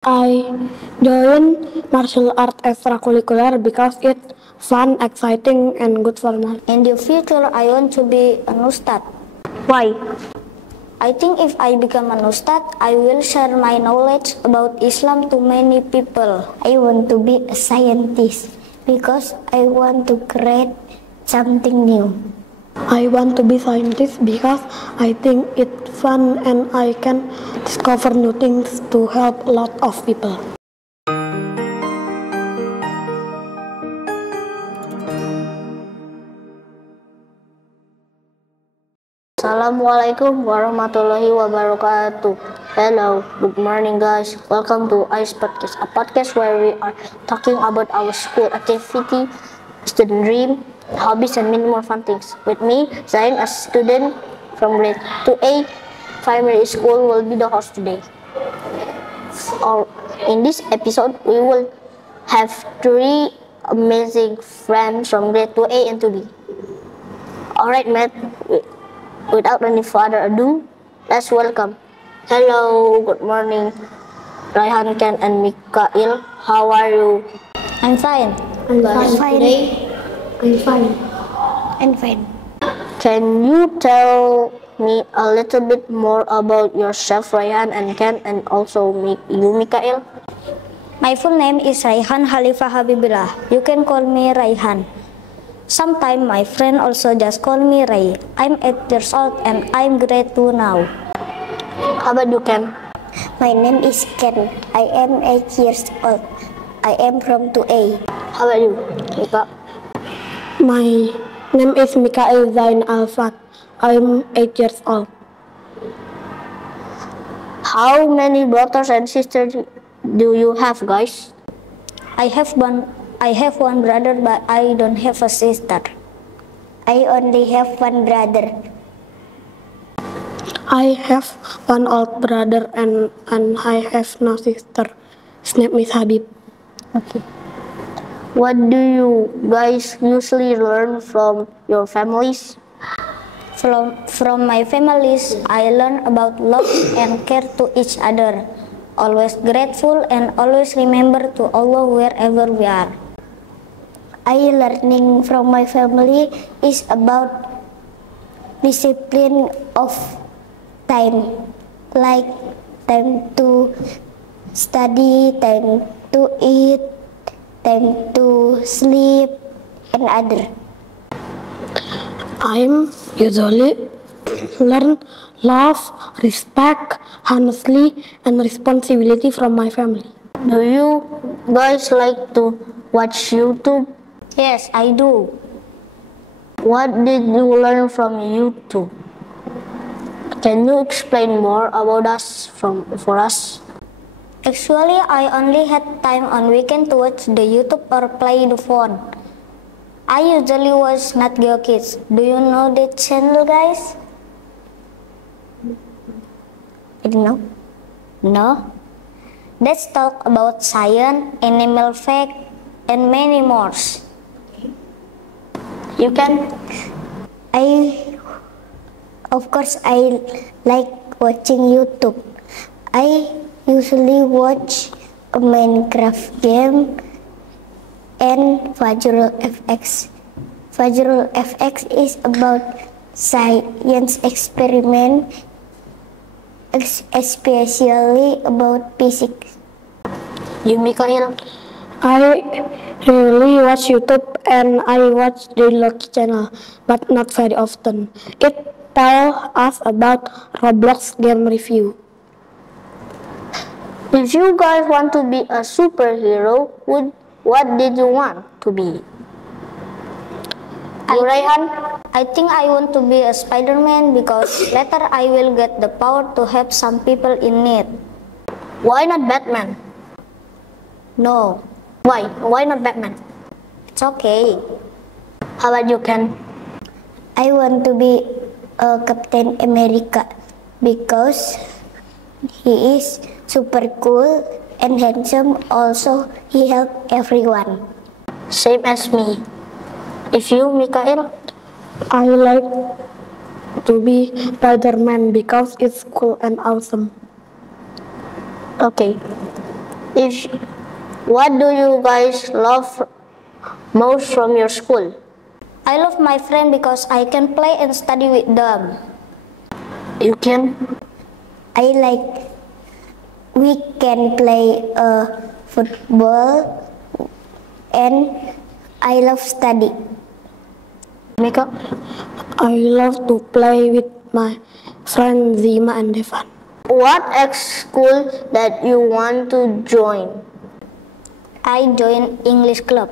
I joined martial art extracurricular because it's fun, exciting, and good for me. In the future, I want to be an ustad. Why? I think if I become an ustad, I will share my knowledge about Islam to many people. I want to be a scientist because I want to create something new. I want to be scientist because I think it's fun and I can discover new things to help a lot of people. Assalamualaikum warahmatullahi wabarakatuh. Hello, good morning guys. Welcome to Ice Podcast, a podcast where we are talking about our school activity, student dream, hobbies, and many more fun things. With me, Zain, a student from grade 2A primary school, will be the host today. In this episode, we will have three amazing friends from grade 2A and 2B. Alright, Matt. Without any further ado, let's welcome. Hello, good morning, Raihan, Ken, and Mikael. How are you? I'm fine. I'm fine. Today, I'm fine. I'm fine. Can you tell me a little bit more about yourself, Raihan and Ken, and also you, Mikael? My full name is Raihan Halifah Habibillah. You can call me Raihan. Sometimes my friend also just call me Ray. I'm 8 years old and I'm grade 2 now. How about you, Ken? My name is Ken. I am 8 years old. I am from 2A. How about you, Mika? My name is Mikael Zain Alfat. I'm 8 years old. How many brothers and sisters do you have, guys? I have one brother, but I don't have a sister. I only have one brother. I have one old brother and I have no sister. His name is Habib. Okay. What do you guys usually learn from your families? From my families, I learn about love and care to each other. Always grateful and always remember to Allah wherever we are. I learning from my family is about discipline of time, like time to study, time to eat, time to sleep, and other. I'm usually learn love, respect, honesty, and responsibility from my family. Do you guys like to watch YouTube? Yes, I do. What did you learn from YouTube? Can you explain more about for us? Actually, I only had time on weekend to watch the YouTube or play the phone. I usually watch Nat Geo Kids. Do you know that channel, guys? I don't know. No? Let's talk about science, animal fact, and many more. You can. Of course, I like watching YouTube. I usually watch a Minecraft game and Fajrul FX. Fajrul FX is about science experiment, especially about physics. You, Mikael? I really watch YouTube and I watch the Lucky channel, but not very often. It tells us about Roblox game review. If you guys want to be a superhero, what did you want to be? You, Raihan? I think I want to be a Spider-Man because later I will get the power to help some people in need. Why not Batman? No, Why? Why not Batman? it's okay. How about you, Ken? I want to be a Captain America because he is super cool and handsome. Also, he helps everyone. Same as me. If you, Mikael? I like to be Spider-Man because it's cool and awesome. Okay. If what do you guys love most from your school? I love my friend because I can play and study with them. You can. I like we can play football and I love study. Mika? I love to play with my friends Zima and Devan. What ex school that you want to join? I join English club.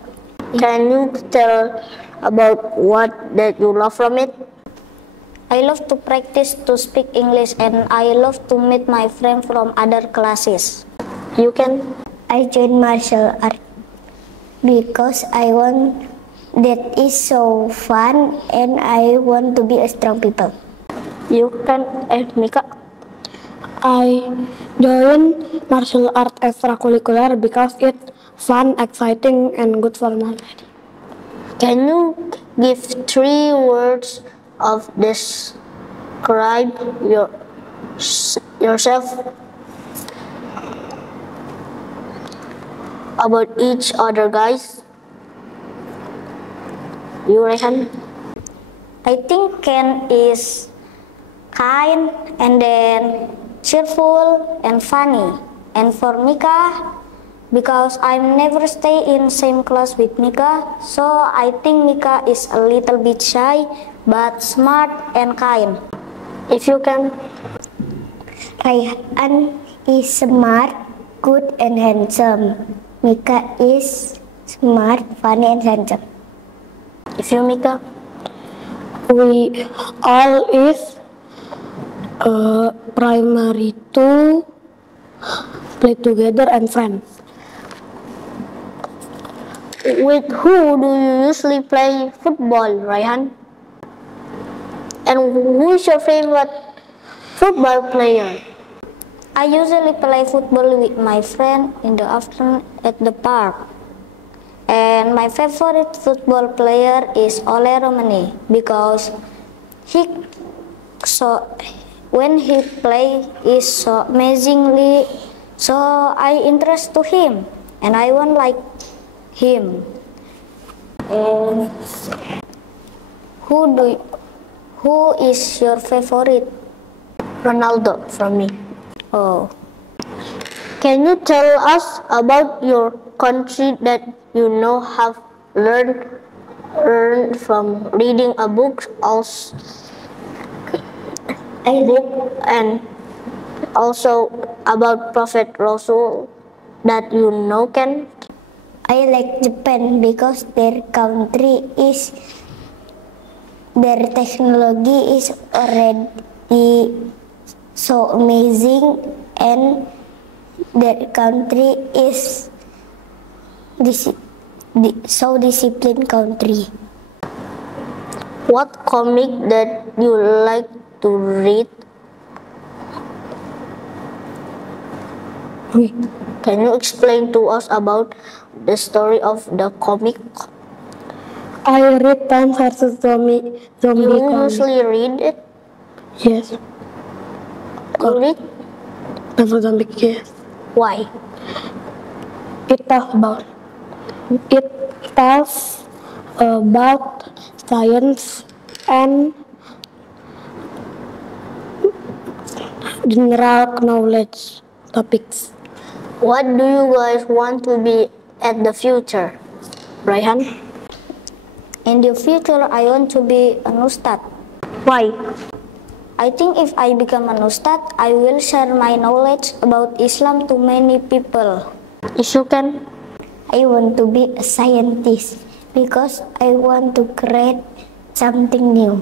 Can you tell about what that you love from it? I love to practice to speak English and I love to meet my friends from other classes. You can. I join martial art because I want that is so fun and I want to be a strong people. You can. Mika? I join martial art extracurricular because it's fun, exciting, and good for my body. Can you give 3 words of describe yourself about each other, guys? You Rehan? I think Ken is kind and then cheerful and funny. And for Mika, because I never stay in same class with Mika, so I think Mika is a little bit shy but smart and kind. If you can. Rayhan is smart, good and handsome. Mika is smart, funny and handsome. If you, Mika. We all is primary to play together and friends. With who do you usually play football, Rayhan? And who is your favorite football player? I usually play football with my friend in the afternoon at the park. And my favorite football player is Ole Romani because when he play is so amazingly, so I interest to him and I want like him. And who is your favorite? Ronaldo from me. Oh, Can you tell us about your country that you know have learned from reading a book, and also about Prophet Rasul that you know, Ken? I like Japan because their technology is already so amazing and their country is so disciplined country. What comic that you like to read? Can you explain to us about the story of the comic? I read Plants vs. Zombie You comic. usually read it? Yes. You read? Plants vs. Zombie, yes. Why? It tells about science and general knowledge topics. What do you guys want to be at the future, Rayhan? In the future, I want to be an ustad. Why? I think if I become an ustad, I will share my knowledge about Islam to many people. If you can. I want to be a scientist because I want to create something new.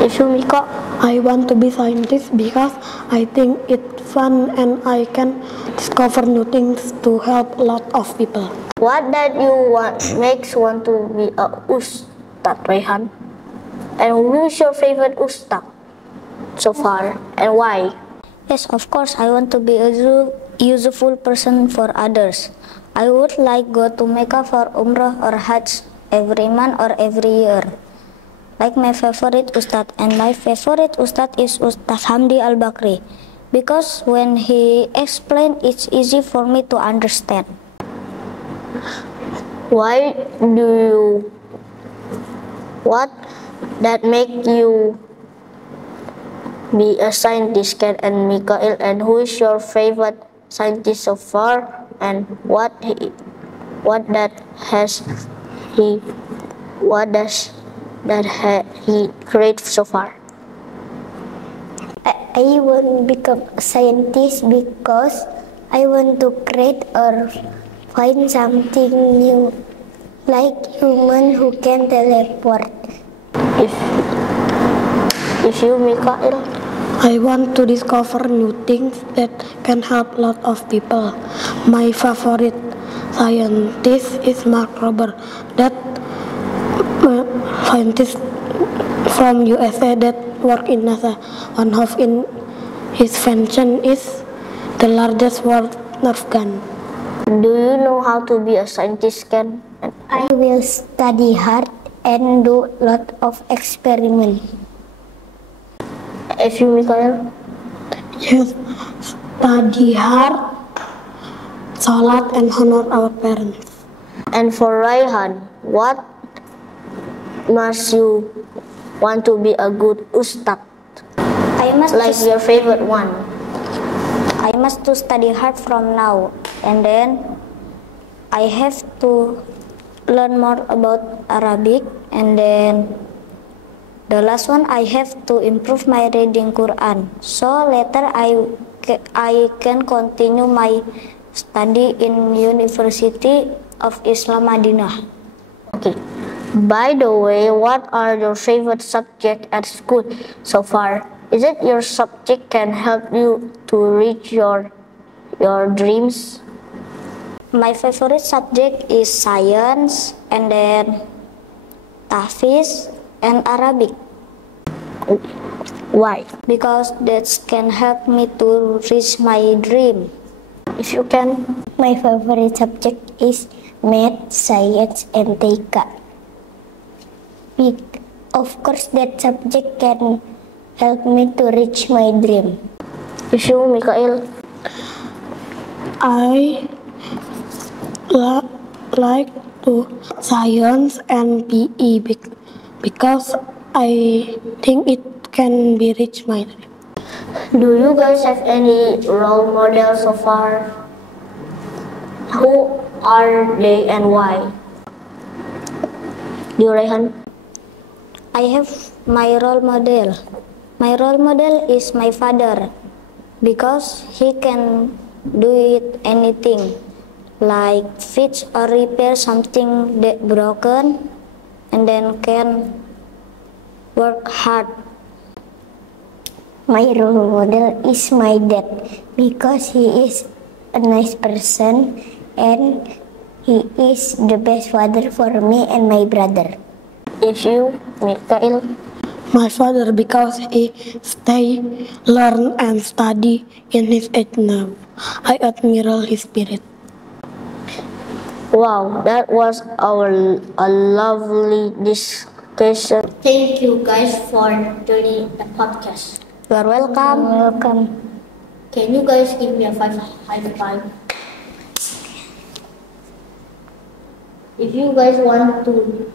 If you, Mika. I want to be scientist because I think it's fun and I can discover new things to help a lot of people. What that you makes want to be a ustad, Rayhan? And who's your favorite ustad so far and why? Yes, of course, I want to be a useful person for others. I would like go to Mecca for Umrah or Hajj every month or every year. Like my favorite ustad, and my favorite ustad is Ustad Hamdi Al-Bakri because when he explained, it's easy for me to understand. Why do you what that make you be a scientist, Ken and Mikael? And who is your favorite scientist so far? And what does he create so far? I want to become a scientist because I want to create or find something new, like human who can teleport. If you, Mikael? I want to discover new things that can help a lot of people. My favorite scientist is Mark Rober, that scientist from USA that work in NASA. One of his invention is the largest world Nerf gun. Do you know how to be a scientist, Ken? I will study hard and do a lot of experiments. If you, Mikael? Yes, study hard, salat, and honor our parents. And for Raihan, what must you want to be a good ustad? Like your favorite one. I must to study hard from now, and then I have to learn more about Arabic, and then the last one I have to improve my reading Quran. So later I can continue my study in University of Islam Madinah. Okay. By the way, what are your favorite subjects at school so far? Is it your subject can help you to reach your dreams? My favorite subject is science, and then tahfiz and Arabic. Why? Because that can help me to reach my dream. If you can. My favorite subject is math, science, and TK. Of course, that subject can help me to reach my dream. If you, Mikael? I like to science and PE because I think it can be reach my dream. Do you guys have any role models so far? Who are they and why? You, Raihan? I have my role model. My role model is my father because he can do it anything, like fix or repair something that broken, and then can work hard. My role model is my dad because he is a nice person and he is the best father for me and my brother. If you, Mikael? My father because he stay, learn, and study in his age now. I admire his spirit. Wow, that was a lovely discussion. Thank you guys for joining the podcast. You are welcome. Welcome. Can you guys give me a high five? If you guys want to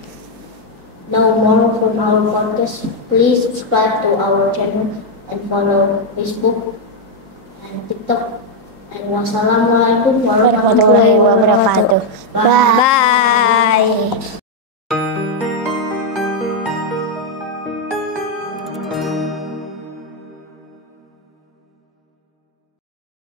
know more from our podcast, please subscribe to our channel and follow Facebook and TikTok. And wassalamualaikum warahmatullahi wabarakatuh. Bye.